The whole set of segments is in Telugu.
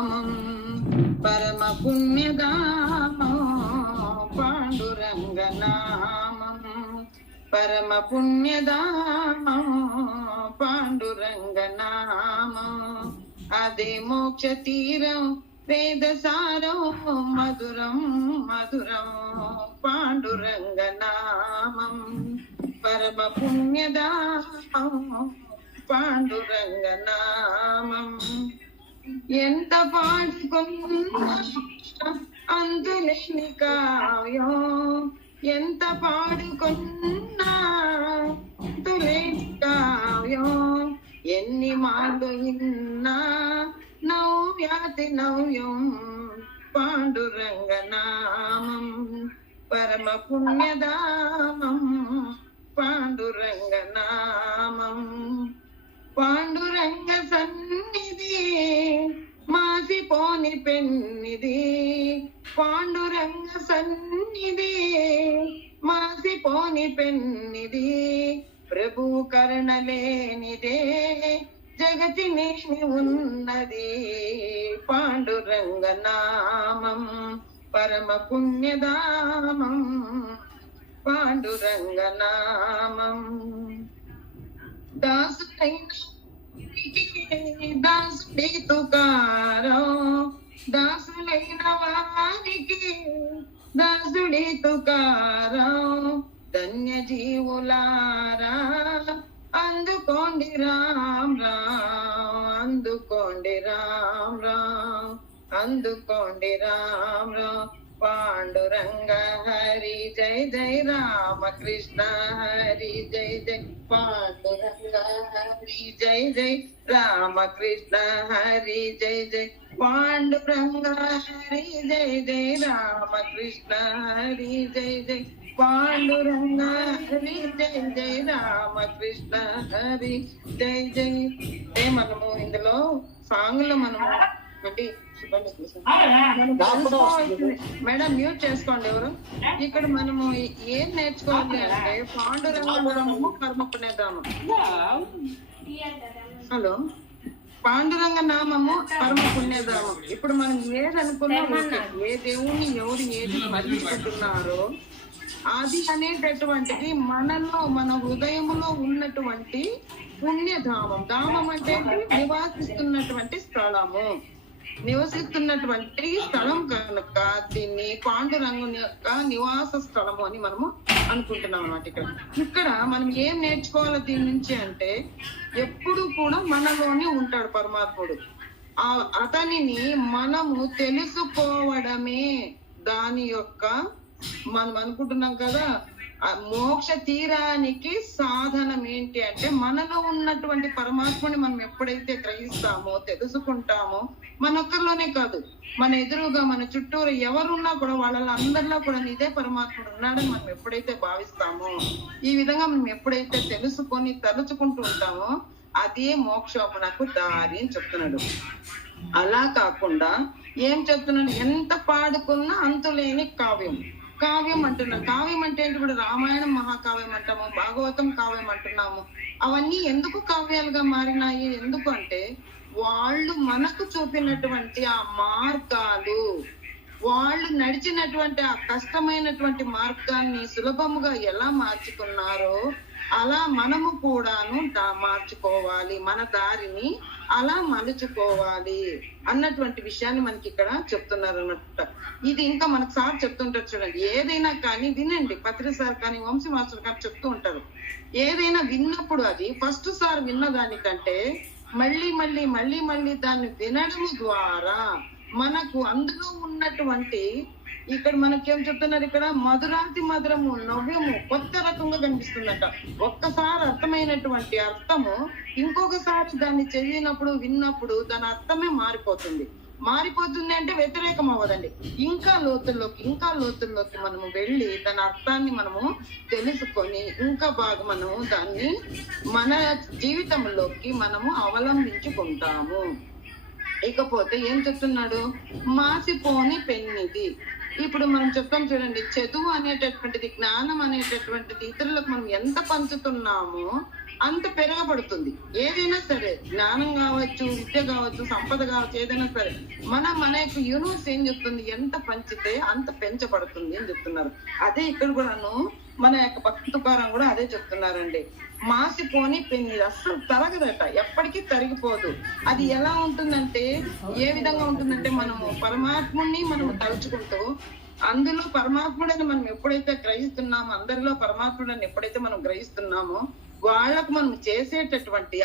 నామం పరమ పుణ్యధామం పాండురంగ నామం పరమ పుణ్యధామం పాండురంగ నామం అదే మోక్ష తీరం వేదసారం మధురం మధురం పాండురంగ నామం పరమ పుణ్యధామం పాండురంగ నామం ఎంత పాడుకున్నా అందులేని కావ్యం ఎంత పాడుకున్నా అందులేని కావ్యం ఎన్ని మాటలు విన్నా నవ్యాతి నవ్యం పాండురంగ నామం పరమ పుణ్యధామం పాండురంగ నామం పాండురంగ సన్నిధి మాసిపోని పెన్నిది పాండురంగ సన్నిధి మాసిపోని పెన్నిది ప్రభు కరుణలేనిదే జగతి నేమి ఉన్నది పాండురంగ నామం పరమ పుణ్యధామం పాండురంగ నామం దాసుడి తుకారం దాసులైన వారికి దాసుడి తుకారం ధన్య జీవులారా అందుకోండి రామ్ రామ్ అందుకోండి రామ్ రామ్ అందుకోండి రామ్ రామ్ పాండురంగ హరి జై జై రామకృష్ణ హరి జై జై పాండురంగ హరి జై జై రామకృష్ణ హరి జై జై పాండురంగ హరి జై జై రామకృష్ణ హరి జై జై పాండురంగ హరి జై జై రామకృష్ణ హరి జై జై. మనము ఇందులో సాంగ్ లో మనము మేడం మ్యూట్ చేసుకోండి ఎవరు. ఇక్కడ మనము ఏం నేర్చుకోవాలి అంటే పాండురంగ నామము కర్మ పుణ్యధామం. హలో, పాండురంగ నామము పరమ పుణ్యధామం. ఇప్పుడు మనం ఏదనుకున్నాం, ఏ దేవుణ్ణి ఎవరు ఏది మర్చిపోతున్నారో అది అనేటటువంటిది మనలో మన హృదయములో ఉన్నటువంటి పుణ్యధామం. ధామం అంటే నివాసిస్తున్నటువంటి స్థలము, నివసిస్తున్నటువంటి స్థలం కనుక దీన్ని పాండురంగుని యొక్క నివాస స్థలము అని మనము అనుకుంటున్నాం అన్నమాట. ఇక్కడ మనం ఏం నేర్చుకోవాలి దీని నుంచి అంటే ఎప్పుడు కూడా మనలోనే ఉంటాడు పరమాత్ముడు. అతనిని మనము తెలుసుకోవడమే దాని యొక్క మనం అనుకుంటున్నాం కదా మోక్ష తీరానికి సాధనం ఏంటి అంటే మనలో ఉన్నటువంటి పరమాత్మని మనం ఎప్పుడైతే గ్రహిస్తామో తెలుసుకుంటామో మనొక్కరిలోనే కాదు మన ఎదురుగా మన చుట్టూరు ఎవరున్నా కూడా వాళ్ళలో అందరిలో కూడా ఇదే పరమాత్ముడు ఉన్నాడని మనం ఎప్పుడైతే భావిస్తామో ఈ విధంగా మనం ఎప్పుడైతే తెలుసుకొని తలుచుకుంటూ ఉంటామో అదే మోక్షమునకు దారి అని చెప్తున్నాడు. అలా కాకుండా ఏం చెప్తున్నాడు, ఎంత పాడుకున్నా అంతులేని కావ్యం. కావ్యం అంటున్నాం. కావ్యం అంటే ఏంటి? ఇప్పుడు రామాయణం మహాకావ్యం అంటాము, భాగవతం కావ్యం అంటున్నాము. అవన్నీ ఎందుకు కావ్యాలుగా మారినాయి? ఎందుకు అంటే వాళ్ళు మనకు చూపినటువంటి ఆ మార్గాలు, వాళ్ళు నడిచినటువంటి ఆ కష్టమైనటువంటి మార్గాన్ని సులభముగా ఎలా మార్చుకున్నారో అలా మనము కూడాను మార్చుకోవాలి, మన దారిని అలా మలుచుకోవాలి అన్నటువంటి విషయాన్ని మనకి ఇక్కడ చెప్తున్నారు అన్నమాట. ఇది ఇంకా మనకు సార్ చెప్తుంటారు చూడండి, ఏదైనా కానీ వినండి. పత్రి సార్ కానీ వంశీ మాస్టర్ కానీ చెప్తూ ఉంటారు, ఏదైనా విన్నప్పుడు అది ఫస్ట్ సార్ విన్న దానికంటే మళ్ళీ మళ్ళీ మళ్ళీ మళ్ళీ దాన్ని వినడం ద్వారా మనకు అందులో ఉన్నటువంటి ఇక్కడ మనకేం చెప్తున్నారు, ఇక్కడ మధురాతి మధురము నవ్యము కొత్త రకంగా కనిపిస్తుందట. ఒక్కసారి అర్థమైనటువంటి అర్థము ఇంకొకసారి దాన్ని చదివినప్పుడు విన్నప్పుడు దాని అర్థమే మారిపోతుంది. మారిపోతుంది అంటే వ్యతిరేకం అవ్వదండి, ఇంకా లోతుల్లోకి మనము వెళ్ళి దాని అర్థాన్ని మనము తెలుసుకొని ఇంకా బాగా మనము దాన్ని మన జీవితంలోకి మనము అవలంబించుకుంటాము. ఇకపోతే ఏం చెప్తున్నాడు, మాసిపోని పెన్నిది. ఇప్పుడు మనం చెప్తాం చూడండి, చదువు అనేటటువంటిది, జ్ఞానం అనేటటువంటిది ఇతరులకు మనం ఎంత పంచుతున్నామో అంత పెరగబడుతుంది. ఏదైనా సరే, జ్ఞానం కావచ్చు, విద్య కావచ్చు, సంపద కావచ్చు, ఏదైనా సరే మన యొక్క యూనివర్స్ ఏం చెప్తుంది, ఎంత పంచితే అంత పెంచబడుతుంది అని చెప్తున్నారు. అదే ఇక్కడ కూడాను మన యొక్క భక్తి తుకారం కూడా అదే చెప్తున్నారండి. మాసిపోని పెన్ని అస్సలు తరగదట, ఎప్పటికీ తరిగిపోదు. అది ఎలా ఉంటుందంటే, ఏ విధంగా ఉంటుందంటే, మనము పరమాత్ముని మనము తలుచుకుంటూ అందులో పరమాత్ముడని మనం ఎప్పుడైతే గ్రహిస్తున్నామో, అందరిలో పరమాత్ముడని ఎప్పుడైతే మనం గ్రహిస్తున్నామో, వాళ్ళకు మనం చేసేటటువంటి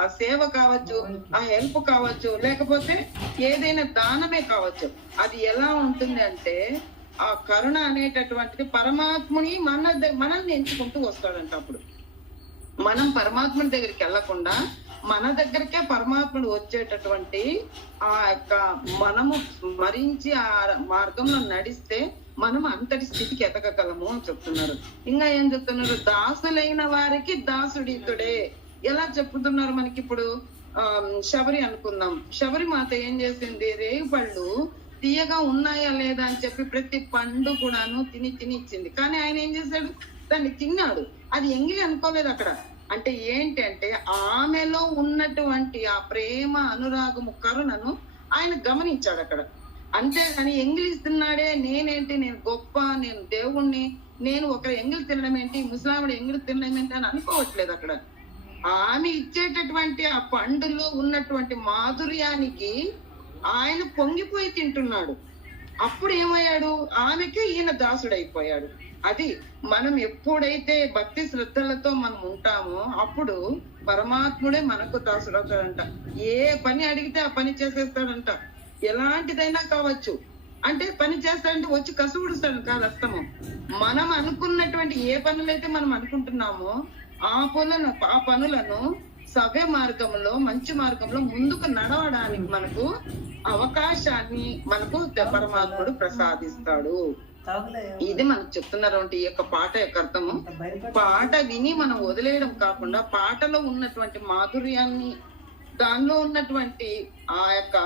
ఆ సేవ కావచ్చు, ఆ హెల్ప్ కావచ్చు, లేకపోతే ఏదైనా దానమే కావచ్చు, అది ఎలా ఉంటుంది అంటే ఆ కరుణ అనేటటువంటిది పరమాత్ముని మనల్ని ఎంచుకుంటూ వస్తాడంట. అప్పుడు మనం పరమాత్ముడి దగ్గరికి వెళ్లకుండా మన దగ్గరికే పరమాత్ముడు వచ్చేటటువంటి ఆ యొక్క మనము స్మరించి ఆ మార్గంలో నడిస్తే మనం అంతటి స్థితికి ఎదగగలము అని చెప్తున్నారు. ఇంకా ఏం చెప్తున్నారు, దాసులైన వారికి దాసుడితుడే. ఎలా చెప్తున్నారు మనకి ఇప్పుడు శబరి అనుకుందాం. శబరి మాత ఏం చేసింది, రేగు పళ్ళు తీయగా ఉన్నాయా లేదా అని చెప్పి ప్రతి పండు కూడాను తిని ఇచ్చింది. కానీ ఆయన ఏం చేశాడు, దాన్ని తిన్నాడు. అది ఎంగిలి అనుకోలేదు అక్కడ. అంటే ఏంటి అంటే ఆమెలో ఉన్నటువంటి ఆ ప్రేమ, అనురాగము, కరుణను ఆయన గమనించాడు అక్కడ. అంతేగాని ఎంగిలిస్తున్నాడే, నేనేంటి, నేను గొప్ప, నేను దేవుణ్ణి, నేను ఒకరు ఎంగిలి తినడం ఏంటి, ముస్లాముడు ఎంగిలి తినడం ఏంటి అని అనుకోవట్లేదు అక్కడ. ఆమె ఇచ్చేటటువంటి ఆ పండులో ఉన్నటువంటి మాధుర్యానికి ఆయన పొంగిపోయి తింటున్నాడు. అప్పుడు ఏమయ్యాడు, ఆమెకే ఈయన దాసుడైపోయాడు. అది మనం ఎప్పుడైతే భక్తి శ్రద్ధలతో మనం ఉంటామో అప్పుడు పరమాత్ముడే మనకు దాసుడవుతాడంట. ఏ పని అడిగితే ఆ పని చేసేస్తాడంట, ఎలాంటిదైనా కావచ్చు. అంటే పని చేస్తాడంటే వచ్చి కసుగుడుస్తాడు కాదు, అస్తమం. మనం అనుకున్నటువంటి ఏ పనులైతే మనం అనుకుంటున్నామో ఆ పనులను సవ్య మార్గంలో, మంచి మార్గంలో ముందుకు నడవడానికి మనకు అవకాశాన్ని మనకు పరమాత్ముడు ప్రసాదిస్తాడు. ఇది మనకు చెప్తున్నారు. ఈ యొక్క పాట యొక్క అర్థము, పాట విని మనం వదిలేయడం కాకుండా పాటలో ఉన్నటువంటి మాధుర్యాన్ని, దానిలో ఉన్నటువంటి ఆ యొక్క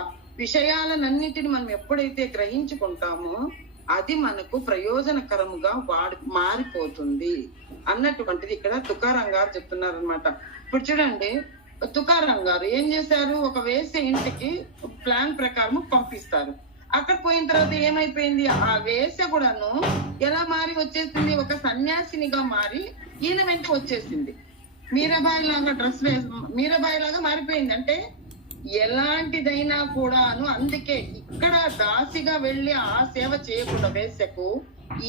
విషయాలన్నిటిని మనం ఎప్పుడైతే గ్రహించుకుంటామో అది మనకు ప్రయోజనకరముగా మారిపోతుంది అన్నటువంటిది ఇక్కడ తుకారాం గారు చెప్తున్నారు అనమాట. ఇప్పుడు చూడండి, తుకారాం గారు ఏం చేశారు, ఒక వేసే ఇంటికి ప్లాన్ ప్రకారం పంపిస్తారు. అక్కడ పోయిన తర్వాత ఏమైపోయింది, ఆ వేస కూడాను ఎలా మారి వచ్చేసింది, ఒక సన్యాసినిగా మారి ఈయన వెంట వచ్చేసింది. మీరాబాయి లాగా మీరాబాయి లాగా మారిపోయింది. అంటే ఎలాంటిదైనా కూడాను, అందుకే ఇక్కడ దాసిగా వెళ్ళి ఆ సేవ చేయకుండా వేసకు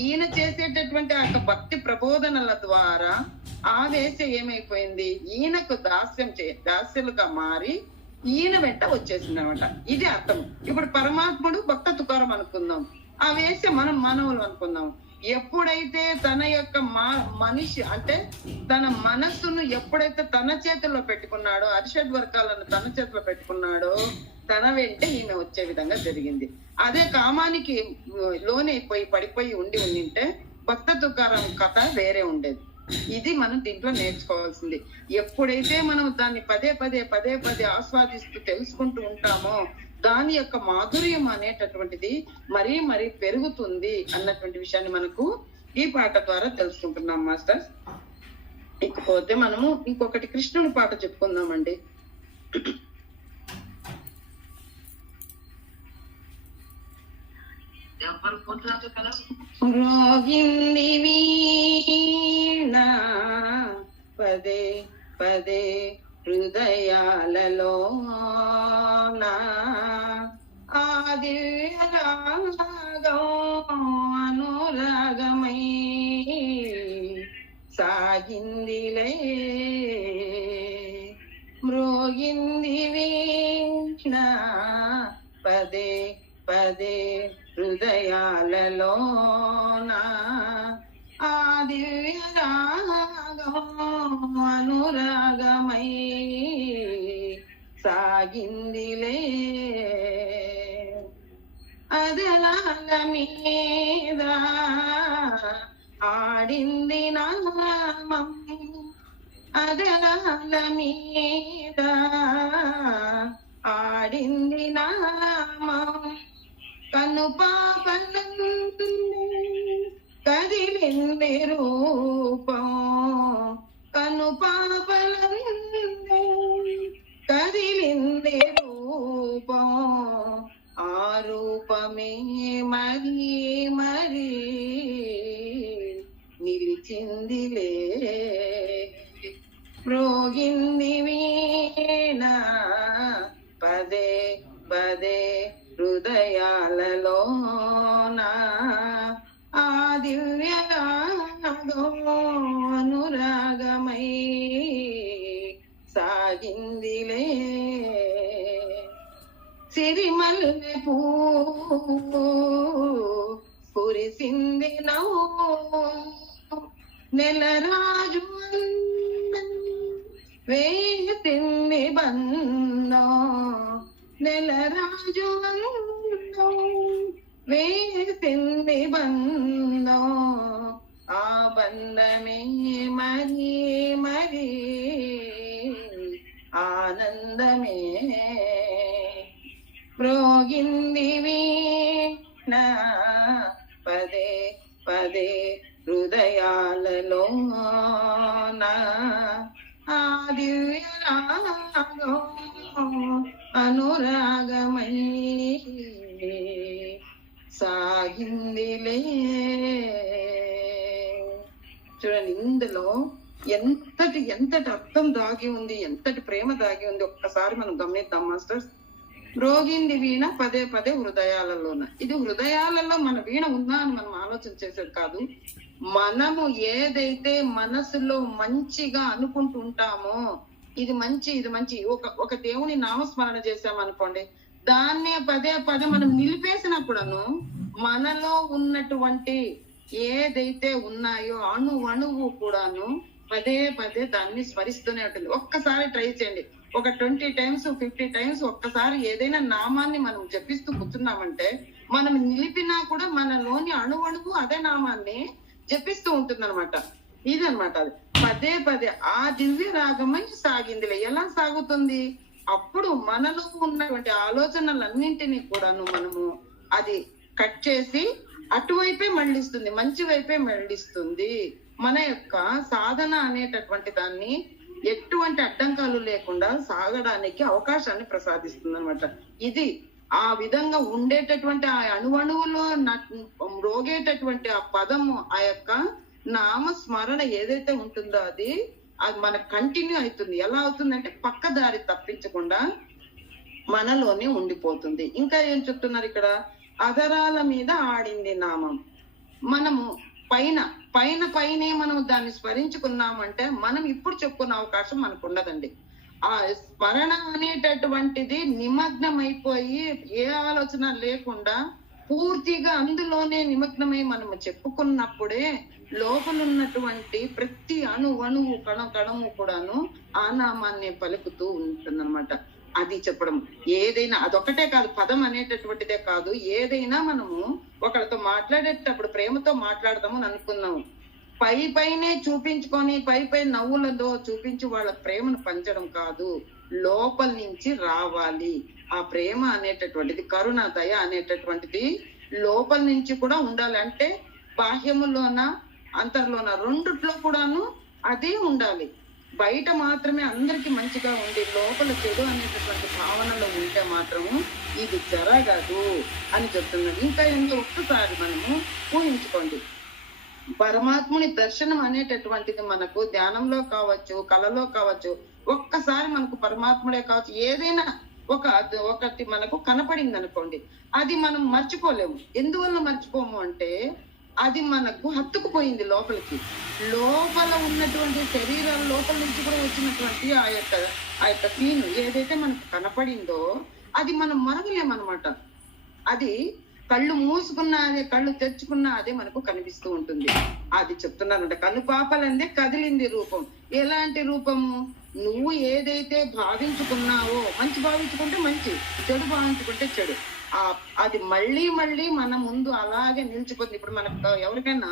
ఈయన చేసేటటువంటి ఆ భక్తి ప్రబోధనల ద్వారా ఆ వేస ఏమైపోయింది, ఈయనకు దాస్యులుగా మారి ఈయన వెంట వచ్చేసింది అనమాట. ఇది అర్థం. ఇప్పుడు పరమాత్ముడు భక్త తుకారం అనుకుందాం, ఆ వేస మనం మానవులు అనుకుందాం. ఎప్పుడైతే తన యొక్క మనిషి అంటే తన మనస్సును ఎప్పుడైతే తన చేతుల్లో పెట్టుకున్నాడో, అరిషడ్ వర్గాలను తన చేతిలో పెట్టుకున్నాడో, తన వెంటే ఈమె వచ్చే విధంగా జరిగింది. అదే కామానికి లోనైపోయి పడిపోయి ఉండింటే భక్త తుకారం కథ వేరే ఉండేది. ఇది మనం దీంట్లో నేర్చుకోవాల్సింది. ఎప్పుడైతే మనం దాన్ని పదే పదే ఆస్వాదిస్తూ తెలుసుకుంటూ ఉంటామో దాని యొక్క మాధుర్యం అనేటటువంటిది మరీ పెరుగుతుంది అన్నటువంటి విషయాన్ని మనకు ఈ పాట ద్వారా తెలుసుకుంటున్నాం మాస్టర్స్. ఇకపోతే మనము ఇంకొకటి కృష్ణుని పాట చెప్పుకుందామండి. రోగింది వీణ పదే పదే హృదయాలలో ఆదివ్య రాగం అనురాగమై సాగిందిలే, మ్రోగింది వీణ పదే పదే హృదయాలలో ఆదివ్య రాగం అనురాగమై సాగిందిలే, అదలాల మీద ఆడింది నామం, అదలాల మీద ఆడింది నామం, కను పాపలందు కదిలింది రూపం, కను పాపల పదే హృదయాలలోన ఆ దివ్య అనురాగమై సాగిందిలే. సిరిమల్లె పువ్వు కురిసింది నవ్వు నెలరాజు వేసింది బంధం నెలరాజు వేసింది బంధం ఆ బంధమే మరి మరి ఆనందమే మ్రోగింది వీణ పదే పదే హృదయాలలో ఆ దివ్య రాగం అనురాగమై సాగిందిలే. చూడండి, ఇందులో ఎంతటి అర్థం దాగి ఉంది, ఎంతటి ప్రేమ దాగి ఉంది, ఒక్కసారి మనం గమనిద్దాం మాస్టర్స్. మ్రోగింది వీణ పదే పదే హృదయాలలోన. ఇది హృదయాలలో మన వీణ ఉందా అని మనం ఆలోచన చేసేది కాదు. మనము ఏదైతే మనసులో మంచిగా అనుకుంటూ ఉంటామో, ఇది మంచి ఒక దేవుని నామస్మరణ చేసామనుకోండి, దాన్నే పదే పదే మనం నిలిపేసినప్పుడను మనలో ఉన్నటువంటి ఏదైతే ఉన్నాయో అణువు కూడాను పదే పదే దాన్ని స్మరిస్తూనే ఉంటుంది. ఒక్కసారి ట్రై చేయండి, ఒక 20 times 50 times ఒక్కసారి ఏదైనా నామాన్ని మనం జపిస్తూ కూర్చున్నామంటే మనం నిలిపినా కూడా మనలోని అణువు అదే నామాన్ని జపిస్తూ ఉంటుంది అనమాట. ఇదనమాట, అది పదే పదే ఆ దివ్య రాగమై సాగిందిలే. ఎలా సాగుతుంది? అప్పుడు మనలో ఉన్నటువంటి ఆలోచనలన్నింటినీ కూడాను మనము అది కట్ చేసి అటువైపే మళ్ళిస్తుంది, మంచి వైపే మళ్ళిస్తుంది. మన యొక్క సాధన అనేటటువంటి దాన్ని ఎటువంటి అడ్డంకాలు లేకుండా సాగడానికి అవకాశాన్ని ప్రసాదిస్తుంది అనమాట. ఇది ఆ విధంగా ఉండేటటువంటి ఆ అణువులో రోగేటటువంటి ఆ పదము, ఆ యొక్క నామస్మరణ ఏదైతే ఉంటుందో అది మనకు కంటిన్యూ అవుతుంది. ఎలా అవుతుందంటే పక్కదారి తప్పించకుండా మనలోనే ఉండిపోతుంది. ఇంకా ఏం చెప్తున్నారు ఇక్కడ? అధరాల మీద ఆడింది నామం. మనము పైనే మనం దాన్ని స్మరించుకున్నామంటే మనం ఇప్పుడు చెప్పుకున్న అవకాశం మనకు ఉండదండి. ఆ స్మరణ అనేటటువంటిది నిమగ్నం అయిపోయి ఏ ఆలోచన లేకుండా పూర్తిగా అందులోనే నిమగ్నమై మనము చెప్పుకున్నప్పుడే లోపల ఉన్నటువంటి ప్రతి అణువు కణము కూడాను ఆ నామాన్ని పలుకుతూ ఉంటుందన్నమాట. అది చెప్పడం. ఏదైనా అదొకటే కాదు, పదం అనేటటువంటిదే కాదు, ఏదైనా మనము ఒకరితో మాట్లాడేటప్పుడు ప్రేమతో మాట్లాడదామని అనుకున్నాము, పైనే చూపించుకొని పై నవ్వులతో చూపించి వాళ్ళ ప్రేమను పంచడం కాదు, లోపల నుంచి రావాలి. ఆ ప్రేమ అనేటటువంటిది, కరుణ దయ అనేటటువంటిది లోపల నుంచి కూడా ఉండాలి. అంటే బాహ్యములోన అంతర్లోన రెండిట్లో కూడాను అదే ఉండాలి. బయట మాత్రమే అందరికి మంచిగా ఉండి లోపల చెడు అనేటటువంటి భావనలో ఉంటే మాత్రము ఇది జరగదు అని చెప్తున్నాడు. ఇంకా ఎందుకు ఒక్కసారి మనము ఊహించుకోండి, పరమాత్ముని దర్శనం అనేటటువంటిది మనకు ధ్యానంలో కావచ్చు, కళలో కావచ్చు, ఒక్కసారి మనకు పరమాత్ముడే కావచ్చు, ఏదైనా ఒకటి మనకు కనపడింది అనుకోండి, అది మనం మర్చిపోలేము. ఎందువల్ల మర్చిపోము అంటే అది మనకు హత్తుకుపోయింది లోపలికి. లోపల ఉన్నటువంటి శరీరం లోపల నుంచి కూడా వచ్చినటువంటి ఆ యొక్క సీన్ ఏదైతే మనకు కనపడిందో అది మనం మరవలేమన్నమాట. అది కళ్ళు మూసుకున్నా అదే, కళ్ళు తెచ్చుకున్నా అదే మనకు కనిపిస్తూ ఉంటుంది. అది చెప్తున్నానంట, కళ్ళు పాపలందే కదిలింది రూపం. ఎలాంటి రూపము? నువ్వు ఏదైతే భావించుకున్నావో, మంచి భావించుకుంటే మంచి, చెడు భావించుకుంటే చెడు, అది మళ్ళీ మన ముందు అలాగే నిలిచిపోతుంది. ఇప్పుడు మనకు ఎవరికైనా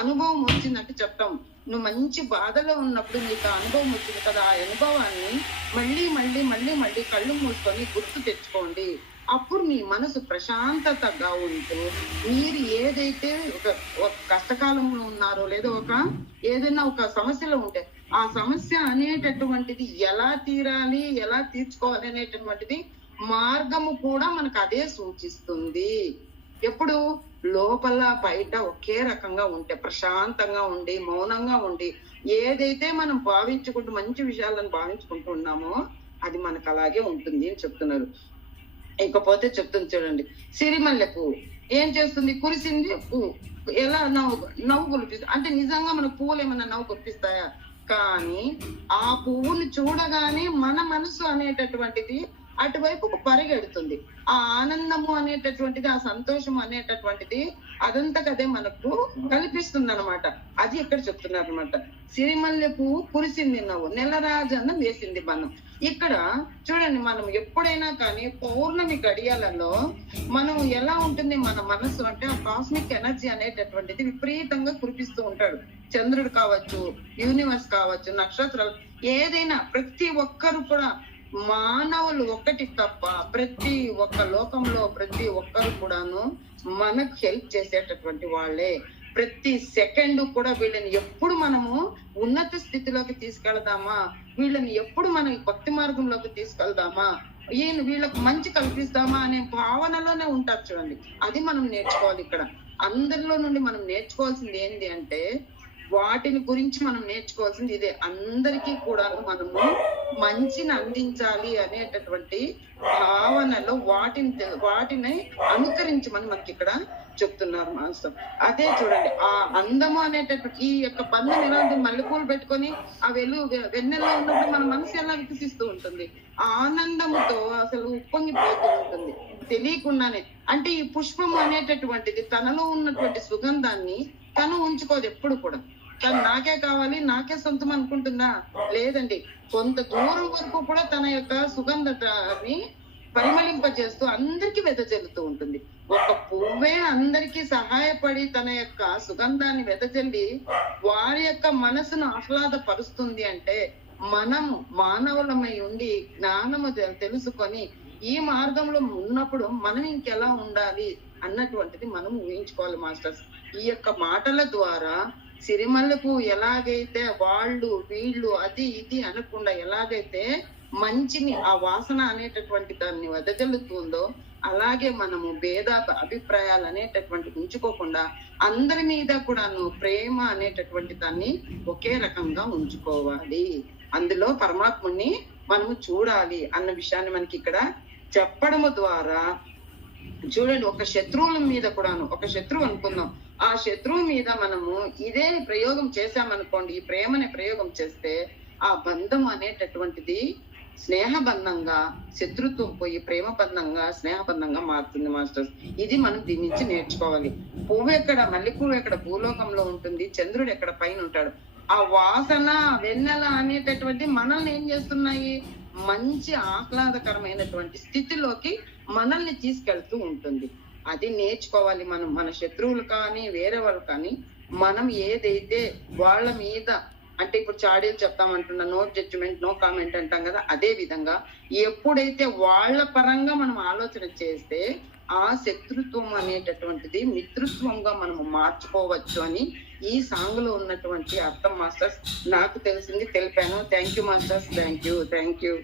అనుభవం వచ్చిందంటే చెప్తాం, నువ్వు మంచి బాధలో ఉన్నప్పుడు నీకు అనుభవం వచ్చింది కదా, ఆ అనుభవాన్ని మళ్ళీ కళ్ళు మూసుకొని గుర్తు తెచ్చుకోండి. అప్పుడు మీ మనసు ప్రశాంతతగా ఉంటూ మీరు ఏదైతే ఒక కష్టకాలంలో ఉన్నారో లేదా ఏదైనా ఒక సమస్యలో ఉంటే ఆ సమస్య అనేటటువంటిది ఎలా తీరాలి, ఎలా తీర్చుకోవాలి అనేటటువంటిది మార్గము కూడా మనకు అదే సూచిస్తుంది. ఎప్పుడు లోపల బయట ఒకే రకంగా ఉంటే, ప్రశాంతంగా ఉండి మౌనంగా ఉండి ఏదైతే మనం భావించుకుంటూ మంచి విషయాలను భావించుకుంటూ ఉన్నామో అది మనకు అలాగే ఉంటుంది అని చెప్తున్నారు. ఇకపోతే చెప్తుంది చూడండి, సిరిమల్లె పువ్వు ఏం చేస్తుంది? కురిసింది పువ్వు ఎలా నవ్వు కురిపిస్తుంది అంటే నిజంగా మన పువ్వులు ఏమన్నా నవ్వు కురిపిస్తాయా? కానీ ఆ పువ్వును చూడగానే మన మనసు అనేటటువంటిది అటువైపు పరిగెడుతుంది. ఆ ఆనందము అనేటటువంటిది, ఆ సంతోషము అనేటటువంటిది అదంతకదే మనకు కల్పిస్తుంది అనమాట. అది ఇక్కడ చెప్తున్నారు అనమాట. సిరిమల్లె పువ్వు కురిసింది నవ్వు, నెలరాజన్న వేసింది మనం. ఇక్కడ చూడండి, మనం ఎప్పుడైనా కానీ పౌర్ణమి గడియాలలో మనం ఎలా ఉంటుంది మన మనసు అంటే ఆ కాస్మిక్ ఎనర్జీ అనేటటువంటిది విపరీతంగా కురిపిస్తూ ఉంటాడు. చంద్రుడు కావచ్చు, యూనివర్స్ కావచ్చు, నక్షత్రాలు, ఏదైనా ప్రతి ఒక్కరు కూడా మానవులు ఒక్కటి తప్ప ప్రతి ఒక్క లోకంలో ప్రతి ఒక్కరు కూడాను మనకు హెల్ప్ చేసేటటువంటి వాళ్ళే. ప్రతి సెకండ్ కూడా వీళ్ళని ఎప్పుడు మనము ఉన్నత స్థితిలోకి తీసుకెళ్దామా, వీళ్ళని ఎప్పుడు మనం భక్తి మార్గంలోకి తీసుకెళ్దామా, వీళ్ళకు మంచి కల్పిస్తామా అనే భావనలోనే ఉంటారు చూడండి. అది మనం నేర్చుకోవాలి. ఇక్కడ అందరిలో నుండి మనం నేర్చుకోవాల్సింది ఏంటి అంటే వాటిని గురించి మనం నేర్చుకోవాల్సింది ఇదే. అందరికీ కూడా మనము మంచిని అందించాలి అనేటటువంటి భావనలో వాటిని అనుకరించమని మనకి ఇక్కడ చెప్తున్నారు మాస్టర్. అదే చూడండి, ఆ అందము అనేటటువంటి ఈ యొక్క బంధం ఎలా ఉంటుంది? మల్లెపూలు పెట్టుకొని ఆ వెన్నెల్లో ఉన్నప్పుడు మన మనసు ఎలా వికసిస్తూ ఉంటుంది, ఆ ఆనందముతో అసలు ఉప్పొంగిపోతూ ఉంటుంది తెలియకుండానే. అంటే ఈ పుష్పము అనేటటువంటిది తనలో ఉన్నటువంటి సుగంధాన్ని తను ఉంచుకోదు ఎప్పుడు కూడా. తను నాకే కావాలి, నాకే సొంతం అనుకుంటుందా? లేదండి. కొంత దూరం వరకు కూడా తన యొక్క సుగంధాన్ని పరిమళింపజేస్తూ అందరికీ వెదజల్లుతూ ఉంటుంది. ఒక పువ్వే అందరికీ సహాయపడి తన యొక్క సుగంధాన్ని వెదజల్లి వారి యొక్క మనసును ఆహ్లాదపరుస్తుంది అంటే మనము మానవులమై ఉండి జ్ఞానము తెలుసుకొని ఈ మార్గంలో ఉన్నప్పుడు మనం ఇంకెలా ఉండాలి అన్నటువంటిది మనం ఊహించుకోవాలి మాస్టర్స్. ఈ యొక్క మాటల ద్వారా సిరిమల్లె పువ్వు ఎలాగైతే వాళ్ళు వీళ్ళు అది ఇది అనకుండా ఎలాగైతే మంచిని ఆ వాసన అనేటటువంటి దాన్ని వెదజల్లుతుందో అలాగే మనము భేద అభిప్రాయాలు అనేటటువంటి ఉంచుకోకుండా అందరి మీద కూడాను ప్రేమ అనేటటువంటి దాన్ని ఒకే రకంగా ఉంచుకోవాలి. అందులో పరమాత్ముని మనము చూడాలి అన్న విషయాన్ని మనకి ఇక్కడ చెప్పడము ద్వారా చూడండి, ఒక శత్రువుల మీద కూడాను, ఒక శత్రువు అనుకుందాం, ఆ శత్రువు మీద మనము ఇదే ప్రయోగం చేశామనుకోండి, ఈ ప్రేమనే ప్రయోగం చేస్తే ఆ బంధం అనేటటువంటిది స్నేహబంధంగా శత్రుత్వం పోయి ప్రేమ బంధంగా స్నేహబంధంగా మారుతుంది మాస్టర్స్. ఇది మనం దీని నుంచి నేర్చుకోవాలి. పువ్వు ఎక్కడ, మల్లె పువ్వు ఎక్కడ భూలోకంలో ఉంటుంది, చంద్రుడు ఎక్కడ పైన ఉంటాడు. ఆ వాసన వెన్నెల అనేటటువంటి మనల్ని ఏం చేస్తున్నాయి, మంచి ఆహ్లాదకరమైనటువంటి స్థితిలోకి మనల్ని తీసుకెళ్తూ ఉంటుంది. అది నేర్చుకోవాలి మనం. మన శత్రువులు కానీ వేరే వాళ్ళు కానీ మనం ఏదైతే వాళ్ళ మీద అంటే ఇప్పుడు చాడీలు చెప్తామంటున్నా, నో జడ్జిమెంట్ నో కామెంట్ అంటాం కదా, అదే విధంగా ఎప్పుడైతే వాళ్ళ పరంగా మనం ఆలోచన చేస్తే ఆ శత్రుత్వం అనేటటువంటిది మిత్రుత్వంగా మనము మార్చుకోవచ్చు అని ఈ సాంగ్ లో ఉన్నటువంటి అర్థం మాస్టర్స్ నాకు తెలిసింది తెలిపాను. Thank you masters, thank you.